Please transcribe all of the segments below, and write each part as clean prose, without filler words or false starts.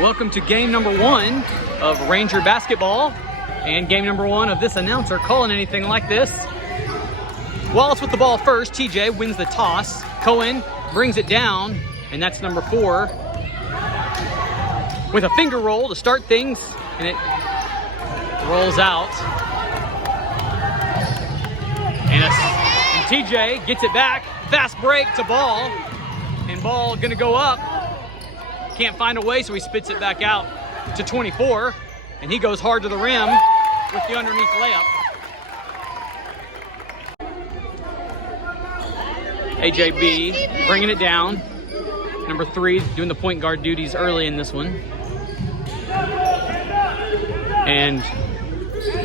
Welcome to game number 1 of Ranger basketball and game number 1 of this announcer calling anything like this. Wallace with the ball first. TJ wins the toss. Cohen brings it down, and that's number 4 with a finger roll to start things, and it rolls out. And TJ gets it back. Fast break to Ball, and Ball gonna go up. Can't find a way, so he spits it back out to 24, and he goes hard to the rim with the underneath layup. AJB bringing it down. Number 3 doing the point guard duties early in this one. And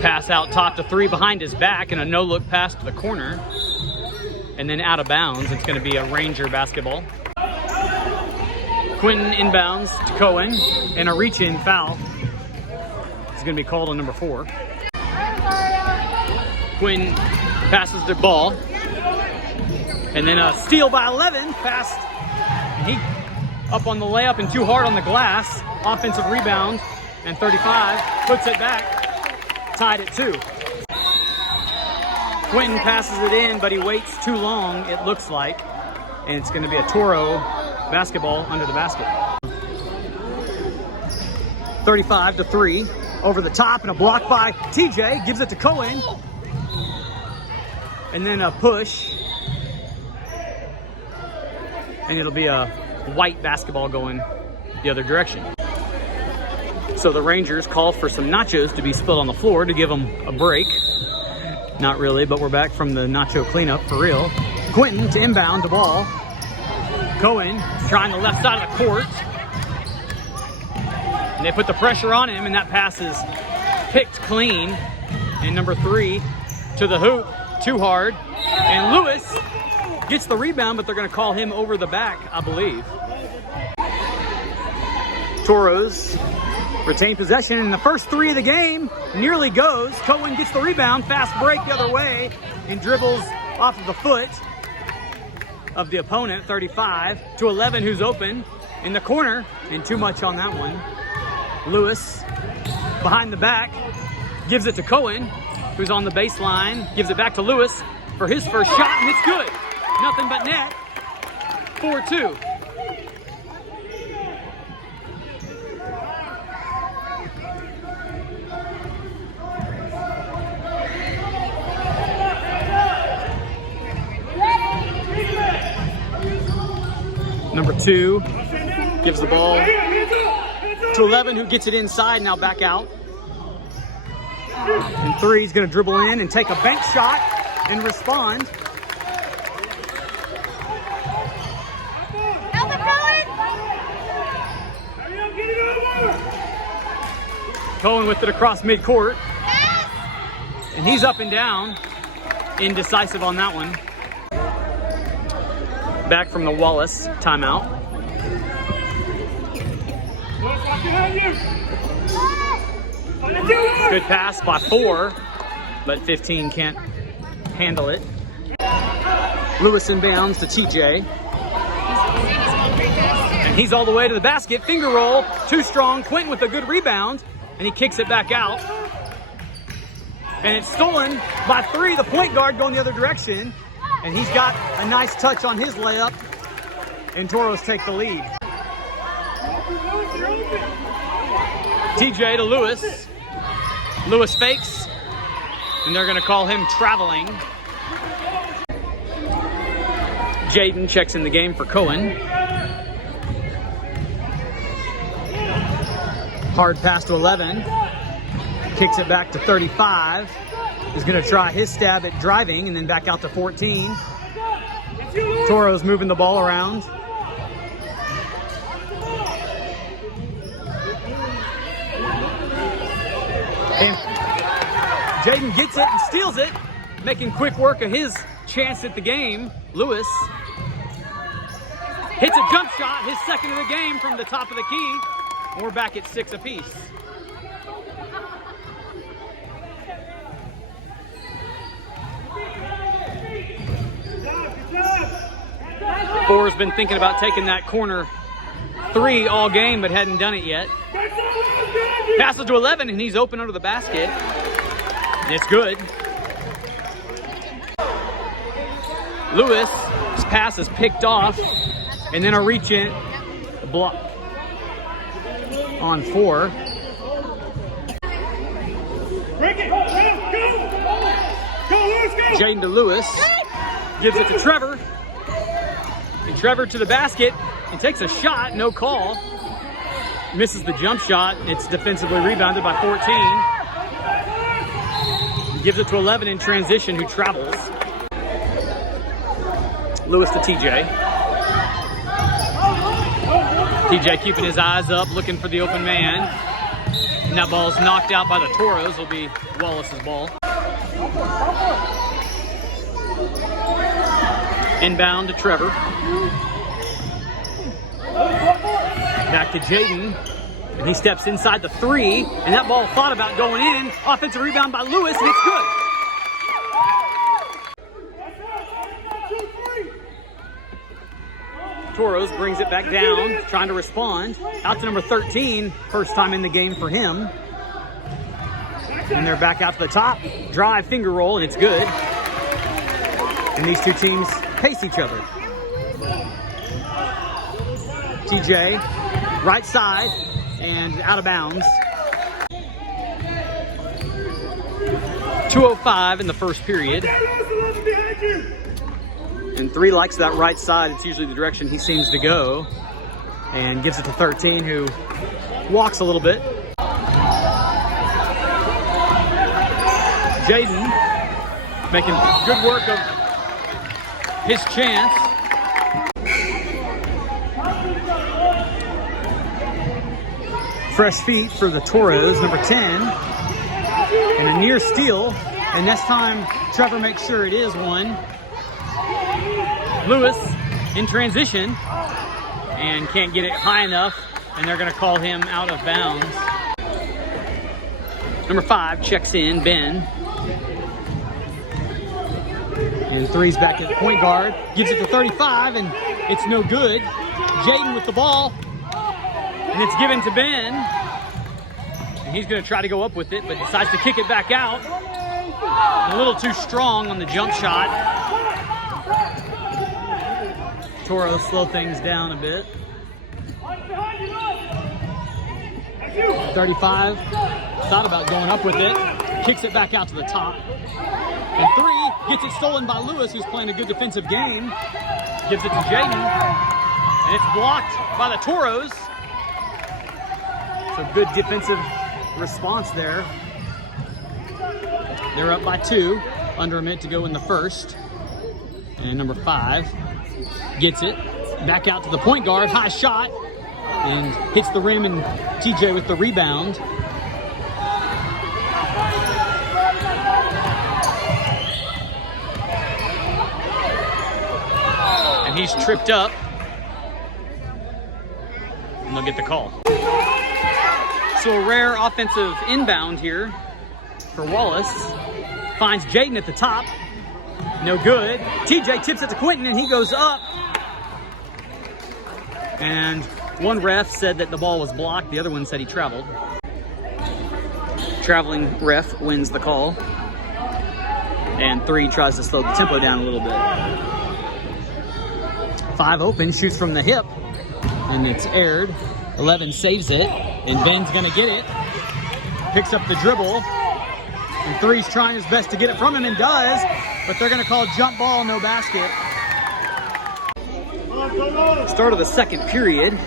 pass out top to 3 behind his back, and a no-look pass to the corner. And then out of bounds. It's going to be a Ranger basketball. Quentin inbounds to Cohen, and a reach-in foul. It's going to be called on number 4. Quentin passes the ball, and then a steal by 11, fast. And he up on the layup and too hard on the glass. Offensive rebound, and 35 puts it back, tied at 2. Quentin passes it in, but he waits too long, it looks like, and it's going to be a Toros basketball under the basket. 35-3 over the top, and a block by TJ, gives it to Cohen, and then a push, and it'll be a white basketball going the other direction. So the Rangers call for some nachos to be spilled on the floor to give them a break. Not really, but we're back from the nacho cleanup for real. Quentin to inbound the ball. Cohen trying the left side of the court. And they put the pressure on him, and that pass is picked clean. And number 3 to the hoop, too hard. And Lewis gets the rebound, but they're going to call him over the back, I believe. Toros retain possession, and the first 3 of the game nearly goes. Cohen gets the rebound, fast break the other way, and dribbles off of the foot of the opponent, 35-11, who's open in the corner, and too much on that one. Lewis behind the back, gives it to Cohen, who's on the baseline, gives it back to Lewis for his first shot, and it's good. Nothing but net. 4-2. Number 2 gives the ball to 11, who gets it inside, now back out. And 3 is going to dribble in and take a bank shot and respond. Cohen with it across midcourt. And he's up and down. Indecisive on that one. Back from the Wallace timeout. Good pass by 4, but 15 can't handle it. Lewis inbounds to TJ. And he's all the way to the basket. Finger roll, too strong. Quentin with a good rebound, and he kicks it back out. And it's stolen by 3, the point guard going the other direction. And he's got a nice touch on his layup, and Toros take the lead. TJ to Lewis. Lewis fakes, and they're going to call him traveling. Jaden checks in the game for Cohen. Hard pass to 11. Kicks it back to 35. Is going to try his stab at driving, and then back out to 14. Toros moving the ball around. And Jaden gets it and steals it, making quick work of his chance at the game. Lewis hits a jump shot, his second of the game from the top of the key. And we're back at 6 apiece. Four's been thinking about taking that corner 3 all game, but hadn't done it yet. Passes to 11, and he's open under the basket. It's good. Lewis, his pass is picked off, and then a reach in block on 4. Jaden to Lewis, gives it to Trevor, and Trevor to the basket and takes a shot, no call. Misses the jump shot. It's defensively rebounded by 14. Gives it to 11 in transition, who travels. Lewis to TJ. TJ keeping his eyes up, looking for the open man. And that ball's knocked out by the Toros. It'll be Wallace's ball. Inbound to Trevor. Back to Jaden. And he steps inside the 3. And that ball thought about going in. Offensive rebound by Lewis, and it's good. Toros brings it back down, trying to respond. Out to number 13, first time in the game for him. And they're back out to the top. Drive, finger roll, and it's good. And these two teams pace each other. TJ, right side, and out of bounds. 2:05 in the first period. And 3 likes that right side. It's usually the direction he seems to go. And gives it to 13, who walks a little bit. Jaden making good work of his chance. Fresh feet for the Toros, number 10. And a near steal. And this time, Trevor makes sure it is one. Lewis in transition and can't get it high enough, and they're going to call him out of bounds. Number 5 checks in, Ben. And 3's back at point guard. Gives it to 35, and it's no good. Jaden with the ball, and it's given to Ben. And he's going to try to go up with it, but decides to kick it back out. A little too strong on the jump shot. Toros slow things down a bit. 35, thought about going up with it. Kicks it back out to the top. And 3 gets it stolen by Lewis, who's playing a good defensive game. Gives it to Jaden. And it's blocked by the Toros. So good defensive response there. They're up by 2. Under a minute to go in the first. And number 5 gets it. Back out to the point guard. High shot. And hits the rim, and TJ with the rebound. And he's tripped up. And they'll get the call. So a rare offensive inbound here for Wallace. Finds Jaden at the top. No good. TJ tips it to Quentin, and he goes up. And one ref said that the ball was blocked. The other one said he traveled. Traveling ref wins the call. And 3 tries to slow the tempo down a little bit. 5 open, shoots from the hip. And it's aired. 11 saves it. And Ben's going to get it. Picks up the dribble. And 3's trying his best to get it from him, and does. But they're going to call jump ball, no basket. Start of the second period.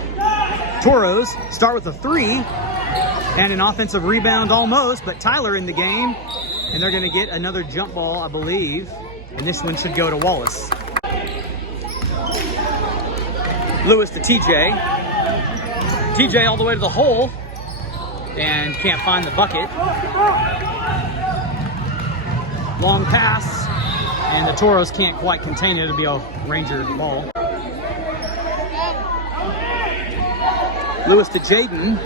Toros start with a 3 and an offensive rebound almost, but Tyler in the game, and they're going to get another jump ball, I believe, and this one should go to Wallace. Lewis to TJ. TJ all the way to the hole and can't find the bucket. Long pass, and the Toros can't quite contain it. It'll be a Ranger ball. Lewis to Jaden.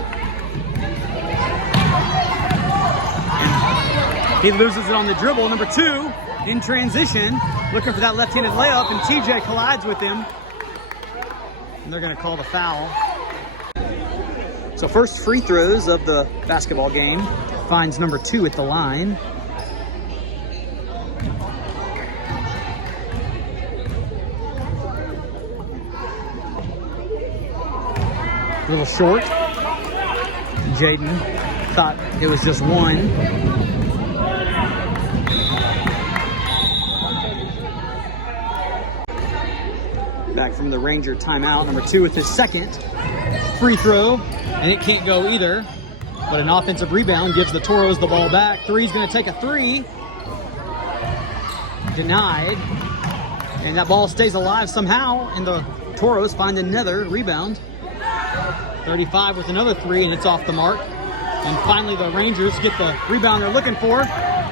He loses it on the dribble. Number 2 in transition, looking for that left-handed layup, and TJ collides with him. And they're going to call the foul. So first free throws of the basketball game. Finds number 2 at the line. A little short. Jaden thought it was just one. Back from the Ranger timeout. Number 2 with his second free throw, and it can't go either. But an offensive rebound gives the Toros the ball back. Three's going to take a three. Denied. And that ball stays alive somehow, and the Toros find another rebound. 35 with another three, and it's off the mark. And finally the Rangers get the rebound they're looking for.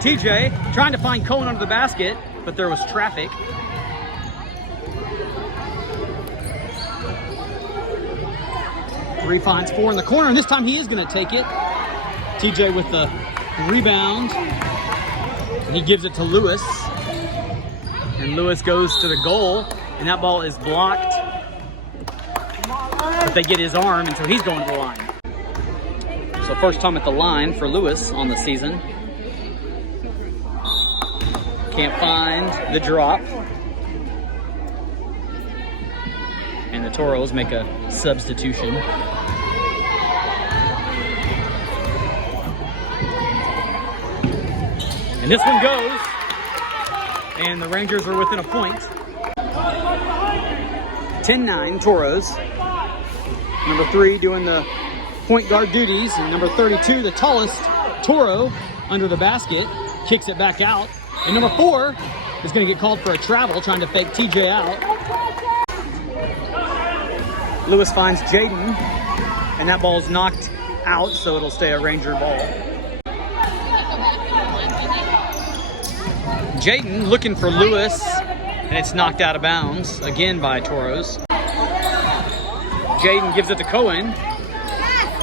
TJ trying to find Cohen under the basket, but there was traffic. Three finds 4 in the corner, and this time he is going to take it. TJ with the rebound. And he gives it to Lewis. And Lewis goes to the goal, and that ball is blocked. But they get his arm, and so he's going to the line. So first time at the line for Lewis on the season. Can't find the drop. And the Toros make a substitution. And this one goes. And the Rangers are within a point. 10-9 Toros. Number 3 doing the point guard duties. And number 32, the tallest Toro under the basket, kicks it back out. And number 4 is going to get called for a travel, trying to fake TJ out. Lewis finds Jaden, and that ball's knocked out, so it'll stay a Ranger ball. Jaden looking for Lewis, and it's knocked out of bounds, again by Toros. Jaden gives it to Cohen,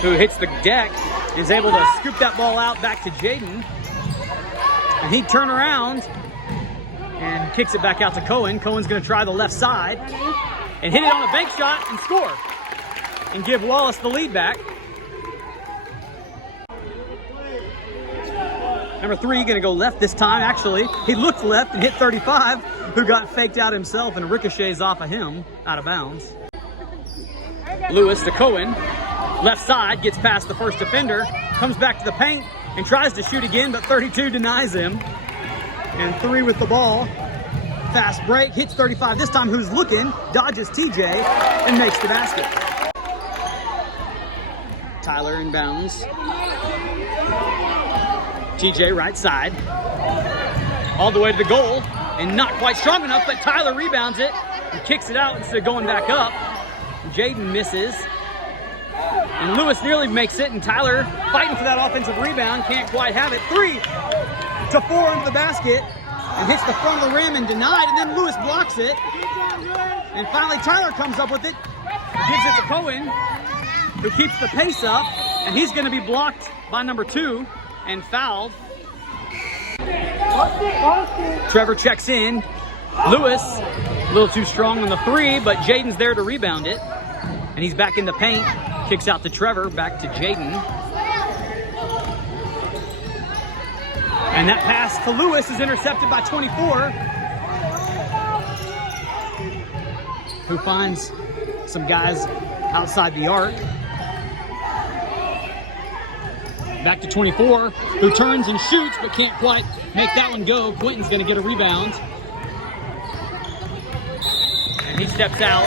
who hits the deck, is able to scoop that ball out back to Jaden. And he'd turn around and kicks it back out to Cohen. Cohen's going to try the left side and hit it on a bank shot and score and give Wallace the lead back. Number 3 going to go left this time. Actually, he looked left and hit 35, who got faked out himself and ricochets off of him out of bounds. Lewis to Cohen. Left side, gets past the first defender, comes back to the paint and tries to shoot again, but 32 denies him. And 3 with the ball. Fast break, hits 35 this time. Who's looking, dodges TJ, and makes the basket. Tyler inbounds. TJ right side. All the way to the goal, and not quite strong enough, but Tyler rebounds it and kicks it out instead of going back up. Jaden misses. And Lewis nearly makes it, and Tyler fighting for that offensive rebound, can't quite have it. 3 to 4 into the basket, and hits the front of the rim and denied, and then Lewis blocks it. And finally Tyler comes up with it, gives it to Cohen, who keeps the pace up, and he's going to be blocked by number 2 and fouled. Trevor checks in. Lewis, a little too strong on the 3, but Jaden's there to rebound it. And he's back in the paint. Kicks out to Trevor, back to Jaden. And that pass to Lewis is intercepted by 24, who finds some guys outside the arc. Back to 24, who turns and shoots, but can't quite make that one go. Quentin's going to get a rebound. And he steps out.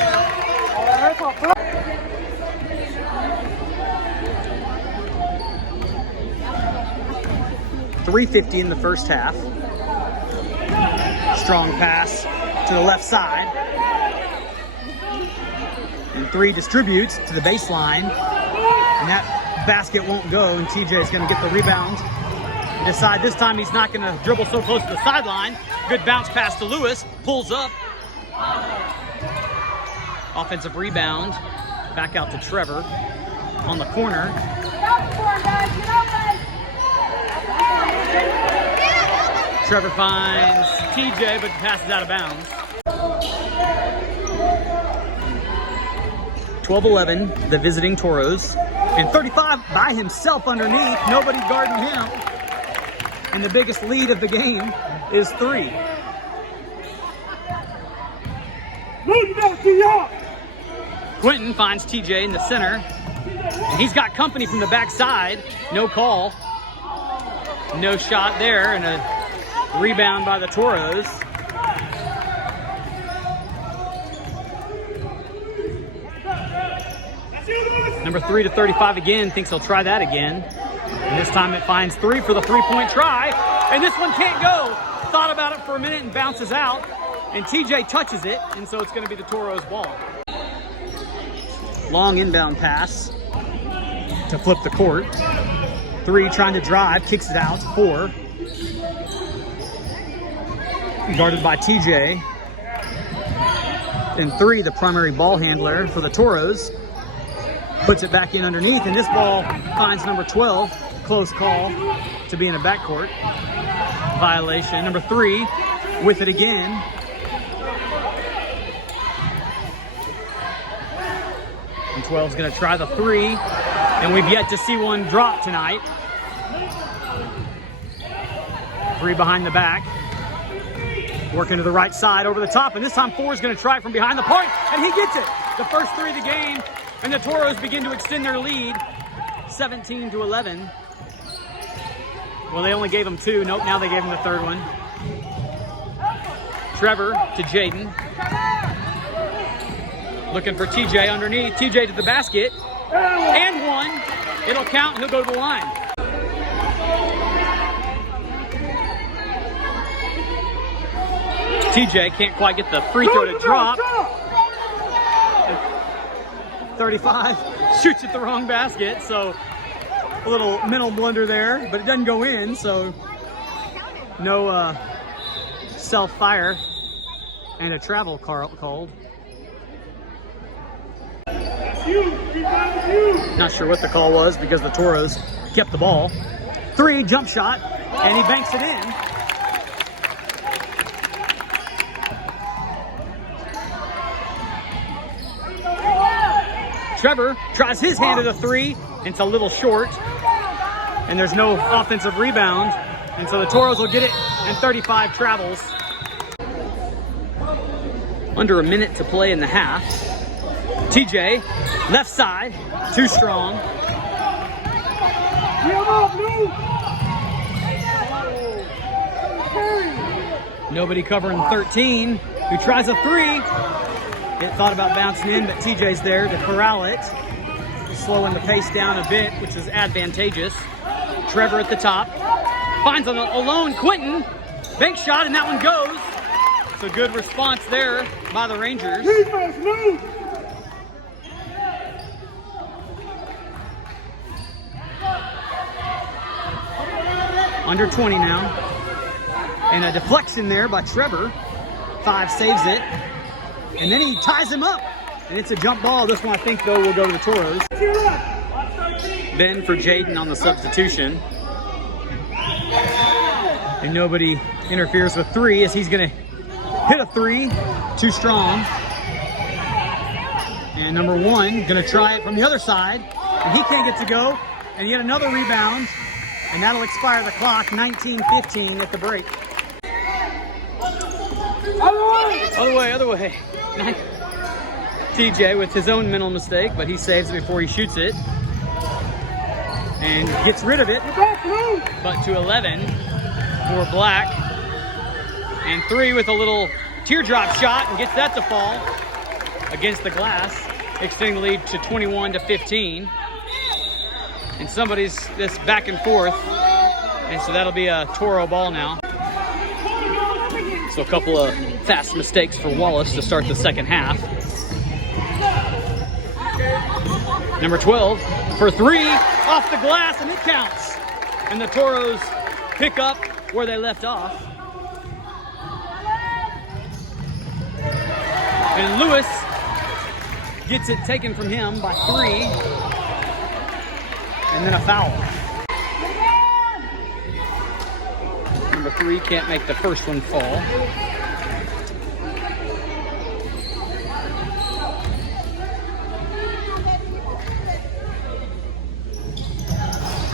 3:50 in the first half. Strong pass to the left side. And 3 distributes to the baseline. And that basket won't go, and TJ is going to get the rebound. Decide this time he's not going to dribble so close to the sideline. Good bounce pass to Lewis. Pulls up. Offensive rebound. Back out to Trevor on the corner. Trevor finds TJ, but passes out of bounds. 12-11, the visiting Toros. And 35 by himself underneath, nobody guarding him. And the biggest lead of the game is 3. Quentin finds TJ in the center. And he's got company from the backside. No call. No shot there, and a rebound by the Toros. Number 3 to 35 again, thinks he'll try that again. And this time it finds 3 for the three-point try. And this one can't go. Thought about it for a minute and bounces out. And TJ touches it, and so it's going to be the Toros ball. Long inbound pass to flip the court. 3 trying to drive, kicks it out. 4. Guarded by TJ. And 3, the primary ball handler for the Toros, puts it back in underneath, and this ball finds number 12. Close call to be in a backcourt violation. Number 3 with it again. And 12's going to try the 3, and we've yet to see one drop tonight. 3 behind the back. Working to the right side over the top, and this time 4 is going to try it from behind the point, and he gets it. The first 3 of the game, and the Toros begin to extend their lead, 17-11. Well, they only gave him 2. Nope, now they gave him the third one. Trevor to Jaden. Looking for TJ underneath. TJ to the basket. And 1. It'll count. He'll go to the line. TJ can't quite get the free throw to drop. 35 shoots at the wrong basket, so a little mental blunder there, but it doesn't go in, so no self-fire and a travel called. Not sure what the call was because the Toros kept the ball. 3, jump shot, and he banks it in. Trevor tries his hand at a 3. It's a little short, and there's no offensive rebound, and so the Toros will get it, and 35 travels. Under a minute to play in the half. TJ, left side, too strong. Nobody covering 13, who tries a 3. It thought about bouncing in, but TJ's there to corral it. Slowing the pace down a bit, which is advantageous. Trevor at the top. Finds a lone Quentin. Bank shot, and that one goes. It's a good response there by the Rangers. Under 20 now. And a deflection there by Trevor. 5 saves it. And then he ties him up. And it's a jump ball. This one, I think, though, will go to the Toros. Ben for Jaden on the substitution. And nobody interferes with 3 as he's going to hit a 3. Too strong. And number 1 going to try it from the other side. And he can't get to go. And yet another rebound. And that'll expire the clock. 19-15 at the break. Other way. TJ with his own mental mistake, but he saves it before he shoots it. And gets rid of it. But to 11 for Black. And 3 with a little teardrop shot and gets that to fall against the glass. Extending the lead to 21-15. And somebody's this back and forth. And so that'll be a Toro ball now. So a couple of fast mistakes for Wallace to start the second half. Number 12 for 3 off the glass, and it counts. And the Toros pick up where they left off. And Lewis gets it taken from him by 3. And then a foul. Number 3 can't make the first one fall.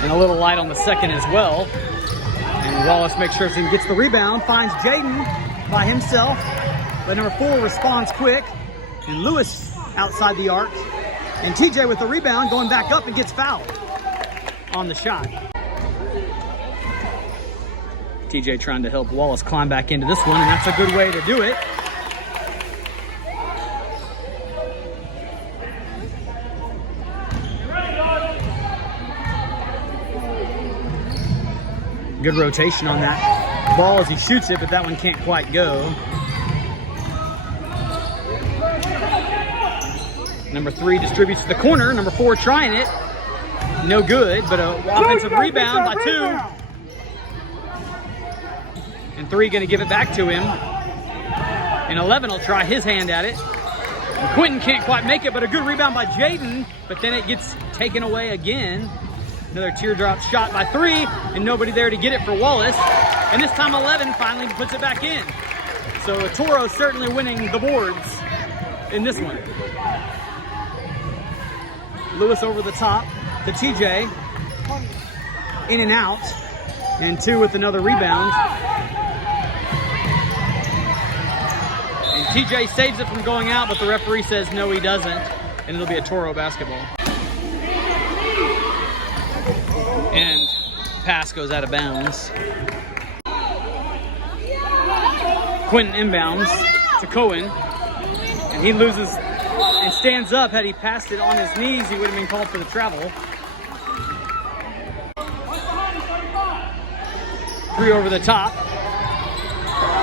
And a little light on the second as well. And Wallace makes sure he gets the rebound, finds Jaden by himself. But number 4 responds quick. And Lewis outside the arc. And TJ with the rebound going back up and gets fouled on the shot. TJ trying to help Wallace climb back into this one, and that's a good way to do it. Good rotation on that ball as he shoots it, but that one can't quite go. Number 3 distributes to the corner. Number 4 trying it. No good, but an offensive rebound by 2. And 3 going to give it back to him. And 11 will try his hand at it. And Quentin can't quite make it, but a good rebound by Jaden. But then it gets taken away again. Another teardrop shot by 3, and nobody there to get it for Wallace. And this time 11 finally puts it back in. So Toros certainly winning the boards in this one. Lewis over the top to TJ. In and out. And 2 with another rebound. And TJ saves it from going out, but the referee says no, he doesn't. And it'll be a Toro basketball. And pass goes out of bounds. Quentin inbounds to Cohen. And he loses and stands up. Had he passed it on his knees, he would have been called for the travel. 3 over the top.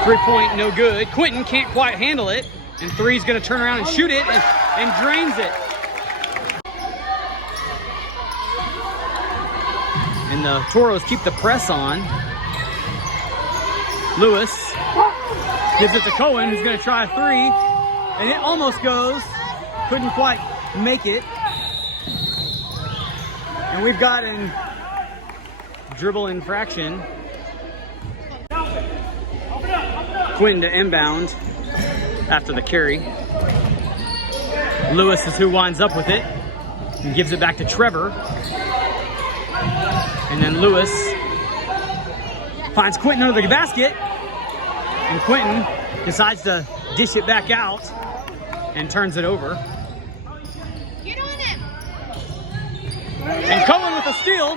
3-point, no good. Quentin can't quite handle it. And 3's going to turn around and shoot it and drains it. And the Toros keep the press on. Lewis gives it to Cohen, who's going to try a 3. And it almost goes. Couldn't quite make it. And we've got a dribble infraction. Quinn to inbound after the carry. Lewis is who winds up with it and gives it back to Trevor. And then Lewis finds Quentin under the basket. And Quentin decides to dish it back out and turns it over. Get on him. And Cohen with a steal.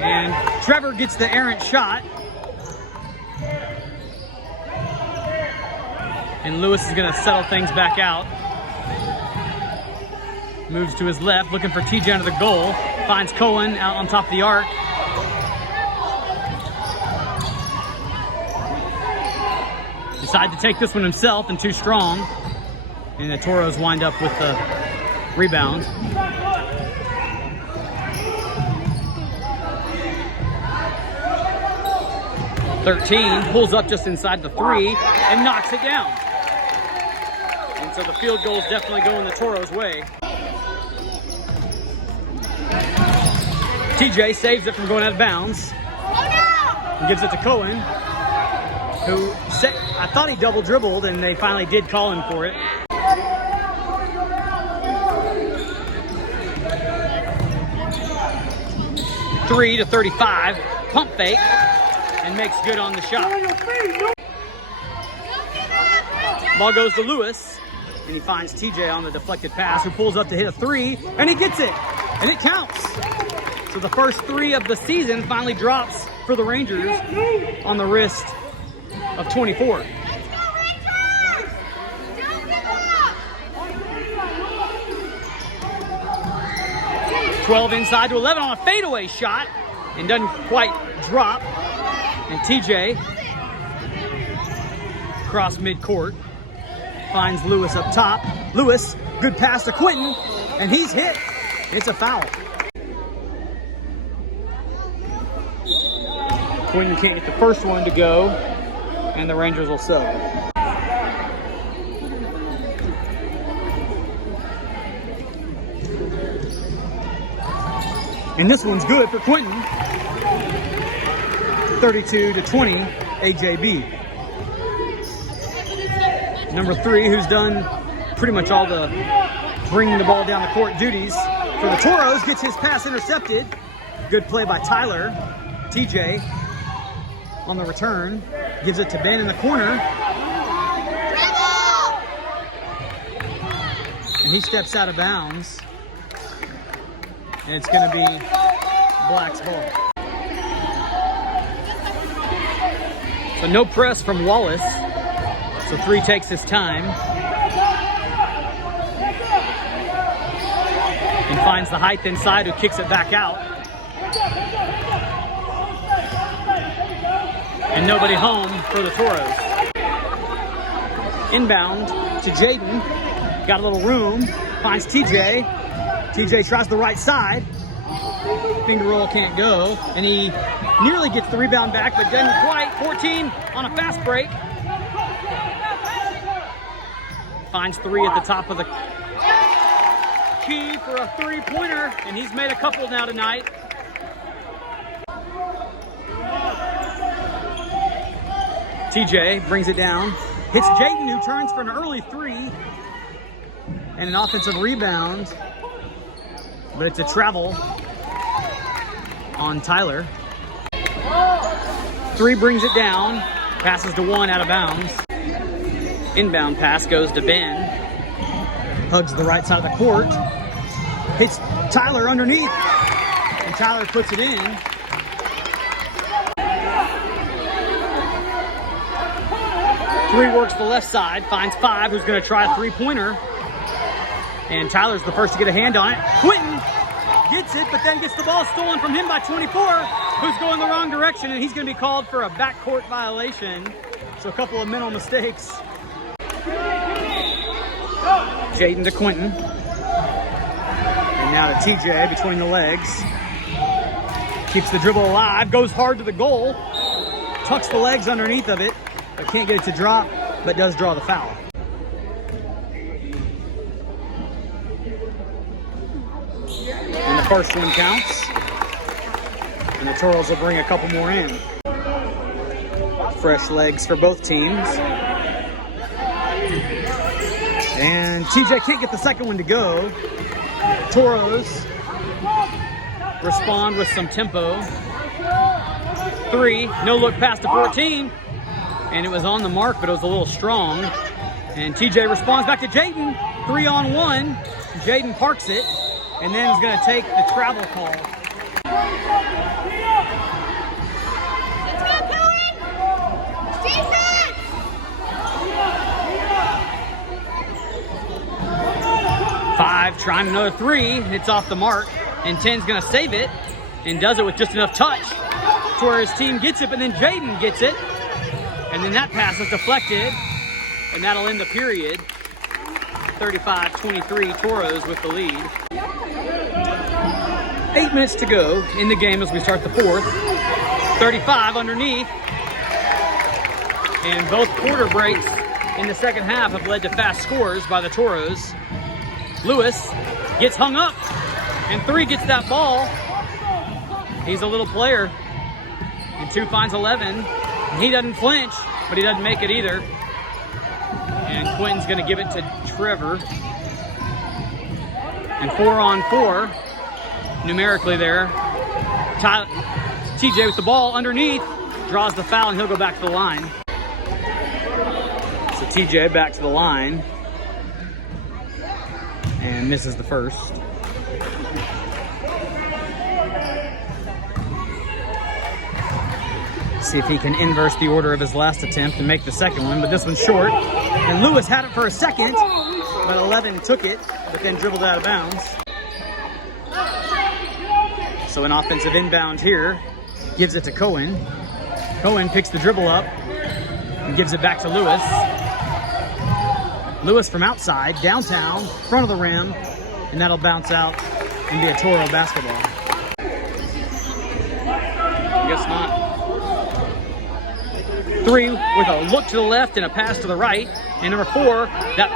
And Trevor gets the errant shot. And Lewis is going to settle things back out. Moves to his left, looking for TJ under the goal. Finds Cohen out on top of the arc. Decide to take this one himself and too strong. And the Toros wind up with the rebound. .13 pulls up just inside the 3 and knocks it down. And so the field goals definitely going the Toros' way. TJ saves it from going out of bounds. And gives it to Cohen, who said, I thought he double dribbled, and they finally did call him for it. Three to 35, pump fake, and makes good on the shot. Ball goes to Lewis, and he finds TJ on the deflected pass, who pulls up to hit a 3, and he gets it, and it counts. So the first 3 of the season finally drops for the Rangers on the wrist of 24. 12 inside to 11 on a fadeaway shot, and doesn't quite drop. And TJ, cross midcourt, finds Lewis up top. Lewis, good pass to Quentin, and he's hit. It's a foul. Quentin can't get the first one to go, and the Rangers will sub. And this one's good for Quentin. 32-20, AJB. Number 3, who's done pretty much all the bringing the ball down the court duties for the Toros, gets his pass intercepted. Good play by Tyler. TJ on the return, gives it to Ben in the corner. And he steps out of bounds. And it's going to be Black's ball. So no press from Wallace. So 3 takes his time. And finds the height inside, who kicks it back out. And nobody home for the Toros. Inbound to Jaden. Got a little room. Finds TJ. TJ tries the right side. Finger roll can't go. And he nearly gets the rebound back, but doesn't quite. 14 on a fast break. Finds 3 at the top of the key for a 3-pointer. And he's made a couple now tonight. TJ brings it down, hits Jaden, who turns for an early 3, and an offensive rebound, but it's a travel on Tyler. 3 brings it down, passes to 1 out of bounds. Inbound pass goes to Ben, hugs the right side of the court, hits Tyler underneath, and Tyler puts it in. Three works the left side, finds 5, who's going to try a 3-pointer. And Tyler's the first to get a hand on it. Quentin gets it, but then gets the ball stolen from him by 24, who's going the wrong direction, and he's going to be called for a backcourt violation. So a couple of mental mistakes. Jaden to Quentin. And now to TJ between the legs. Keeps the dribble alive, goes hard to the goal, tucks the legs underneath of it, but can't get it to drop, but does draw the foul. And the first one counts. And the Toros will bring a couple more in. Fresh legs for both teams. And TJ can't get the second one to go. Toros respond with some tempo. 3, no look pass to 14. And it was on the mark, but it was a little strong. And TJ responds back to Jaden. 3-on-1. Jaden parks it, and then is going to take the travel call. Let's go, Cohen! Jason! 5, trying another 3. It's off the mark. And 10's going to save it, and does it with just enough touch to where his team gets it, but then Jaden gets it. And then that pass is deflected, and that'll end the period. 35-23, Toros with the lead. 8 minutes to go in the game as we start the 4th. 35 underneath. And both quarter breaks in the second half have led to fast scores by the Toros. Lewis gets hung up, and 3 gets that ball. He's a little player. And 2 finds 11. He doesn't flinch, but he doesn't make it either. And Quentin's going to give it to Trevor. And 4-on-4, numerically there. TJ with the ball underneath, draws the foul, and he'll go back to the line. So TJ back to the line. And misses the first. See if he can inverse the order of his last attempt and make the second one, but this one's short. And Lewis had it for a second, but 11 took it, but then dribbled out of bounds. So an offensive inbound here, gives it to Cohen. Cohen picks the dribble up and gives it back to Lewis. Lewis from outside, downtown, front of the rim, and that'll bounce out and be a Toro basketball. Guess not. 3 with a look to the left and a pass to the right. And number 4, that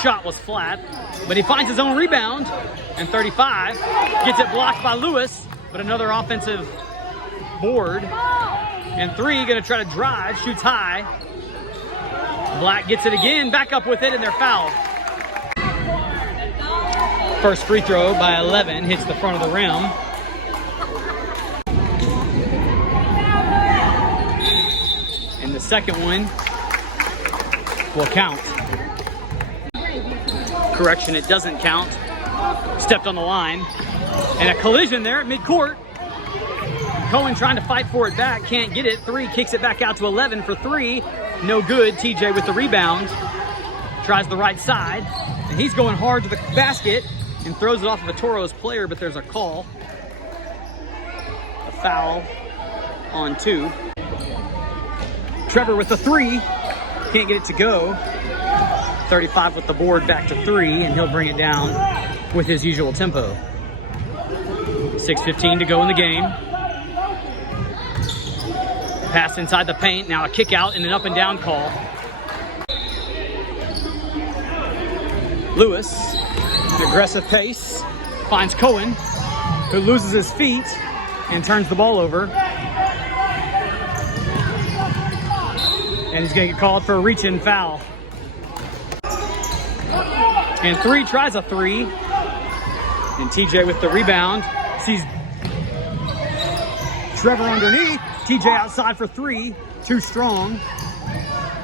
shot was flat, but he finds his own rebound. And 35 gets it blocked by Lewis, but another offensive board. And 3 gonna try to drive, shoots high. Black gets it again, back up with it, and they're fouled. First free throw by 11 hits the front of the rim. And the second one will count. Correction, it doesn't count. Stepped on the line. And a collision there at midcourt. Cohen trying to fight for it back, can't get it. 3, kicks it back out to 11 for 3. No good. TJ with the rebound. Tries the right side. And he's going hard to the basket and throws it off of a Toros player, but there's a call. A foul on 2. Trevor with the 3. Can't get it to go. 35 with the board, back to 3, and he'll bring it down with his usual tempo. 6:15 to go in the game. Pass inside the paint, now a kick out and an up and down call. Lewis, an aggressive pace, finds Cohen, who loses his feet and turns the ball over. And he's gonna get called for a reach-in foul. And 3 tries a 3. And TJ with the rebound. Sees Trevor underneath. TJ outside for 3. Too strong.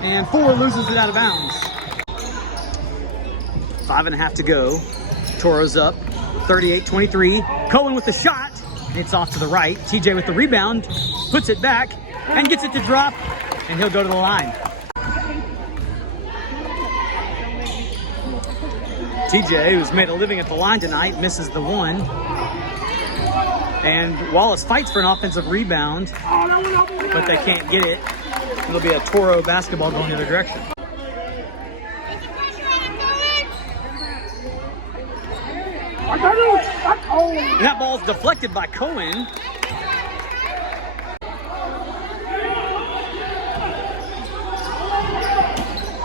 And 4 loses it out of bounds. 5.5 to go. Toros up. 38-23. Cohen with the shot. It's off to the right. TJ with the rebound. Puts it back and gets it to drop. And he'll go to the line. TJ, who's made a living at the line tonight, misses the 1. And Wallace fights for an offensive rebound, but they can't get it. It'll be a Toro basketball going the other direction. And that ball's deflected by Cohen.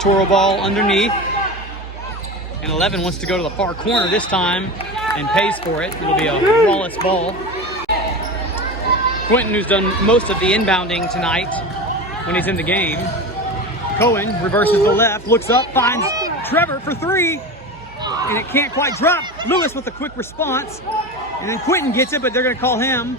Toro ball underneath. And 11 wants to go to the far corner this time and pays for it. It'll be a Wallace ball. Quentin, who's done most of the inbounding tonight when he's in the game. Cohen reverses the left, looks up, finds Trevor for 3. And it can't quite drop. Lewis with a quick response. And then Quentin gets it, but they're going to call him.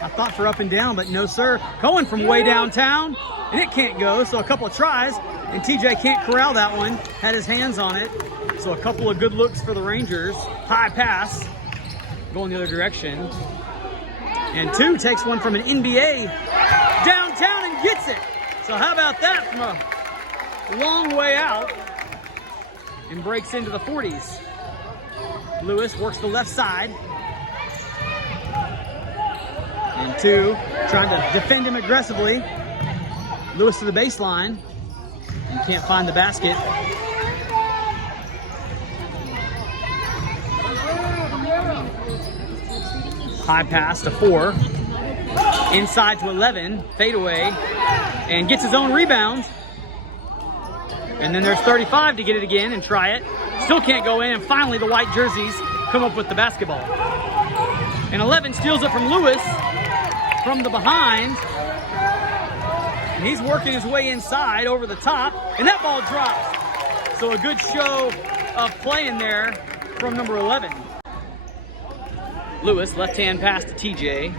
I thought for up and down, but no, sir. Cohen from way downtown, and it can't go. So a couple of tries, and TJ can't corral that one. Had his hands on it. So a couple of good looks for the Rangers. High pass, going the other direction. And 2 takes one from an NBA downtown and gets it. So how about that from a long way out and breaks into the 40s. Lewis works the left side. And 2, trying to defend him aggressively. Lewis to the baseline and can't find the basket. High pass to 4. Inside to 11. Fadeaway. And gets his own rebound. And then there's 35 to get it again and try it. Still can't go in. And finally the white jerseys come up with the basketball. And 11 steals it from Lewis from the behind. And he's working his way inside over the top. And that ball drops. So a good show of play in there from number 11. Lewis, left-hand pass to TJ.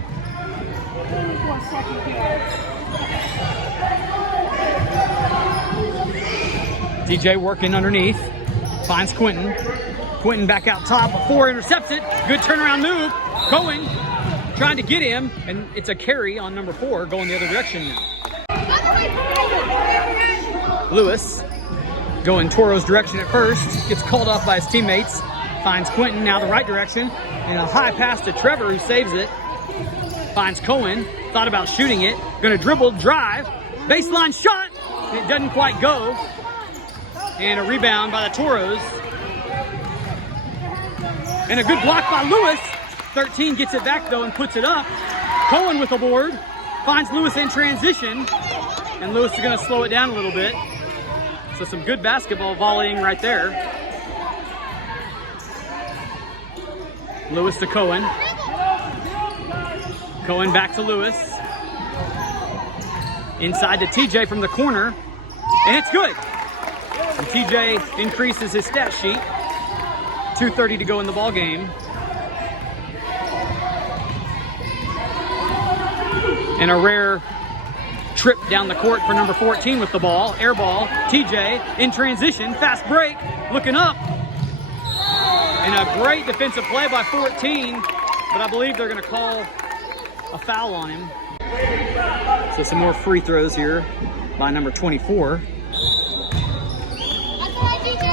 TJ working underneath. Finds Quentin. Quentin back out top. 4 intercepts it. Good turnaround move. Cohen trying to get him. And it's a carry on number 4 going the other direction now. Lewis going Toro's direction at first. Gets called off by his teammates. Finds Quentin now the right direction. And a high pass to Trevor, who saves it. Finds Cohen. Thought about shooting it. Gonna dribble, drive. Baseline shot. It doesn't quite go. And a rebound by the Toros. And a good block by Lewis. 13 gets it back though and puts it up. Cohen with the board. Finds Lewis in transition. And Lewis is gonna slow it down a little bit. So some good basketball volleying right there. Lewis to Cohen. Cohen back to Lewis. Inside to TJ from the corner. And it's good. And TJ increases his stat sheet. 2:30 to go in the ball game. And a rare trip down the court for number 14 with the ball. Air ball, TJ in transition, fast break, looking up. And a great defensive play by 14, but I believe they're gonna call a foul on him. So some more free throws here by number 24.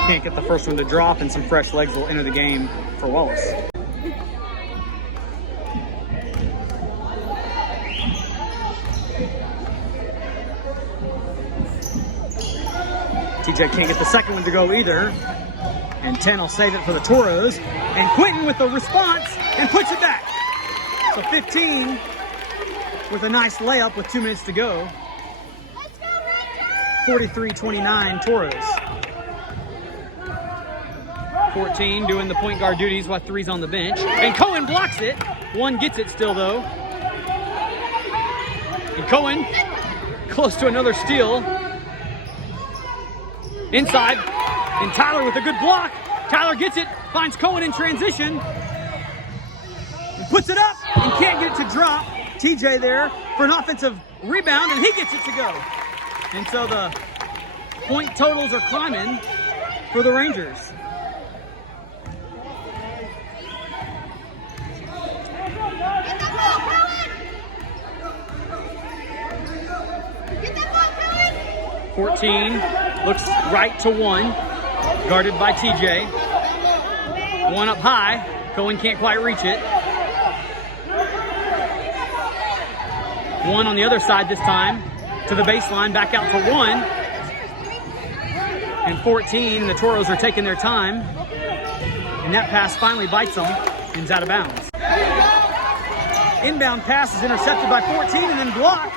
Can't get the first one to drop, and some fresh legs will enter the game for Wallace. TJ can't get the second one to go either. And 10 will save it for the Toros. And Quentin with the response and puts it back. So 15 with a nice layup with 2 minutes to go. 43-29 Toros. 14 doing the point guard duties while 3's on the bench. And Cohen blocks it. 1 gets it still though. And Cohen close to another steal. Inside, and Tyler with a good block. Tyler gets it, finds Cohen in transition, and puts it up, and can't get it to drop. TJ there for an offensive rebound, and he gets it to go. And so the point totals are climbing for the Rangers. Get that ball, Cohen! 14 looks right to 1, guarded by TJ. 1 up high, Cohen can't quite reach it. 1 on the other side this time, to the baseline, back out for 1. And 14, the Toros are taking their time. And that pass finally bites them and is out of bounds. Inbound pass is intercepted by 14 and then blocked.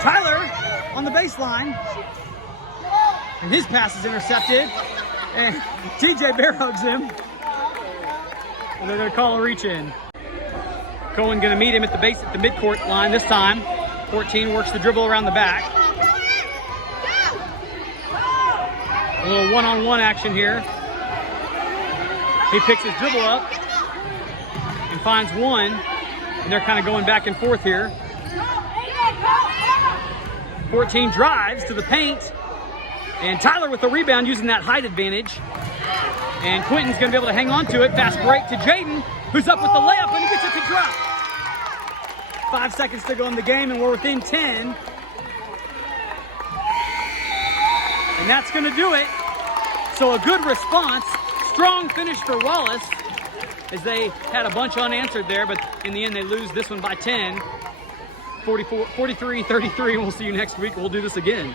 Tyler on the baseline, and his pass is intercepted, and TJ bear hugs him, and they're going to call a reach in. Cohen going to meet him at the midcourt line this time. 14 works the dribble around the back. A little one-on-one action here. He picks his dribble up and finds 1, and they're kind of going back and forth here. 14 drives to the paint, and Tyler with the rebound using that height advantage. And Quentin's going to be able to hang on to it. Fast break to Jaden, who's up with the layup, and he gets it to drop. 5 seconds to go in the game, and we're within 10. And that's going to do it. So a good response. Strong finish for Wallace, as they had a bunch unanswered there, but in the end they lose this one by 10. 43-33, and we'll see you next week. We'll do this again.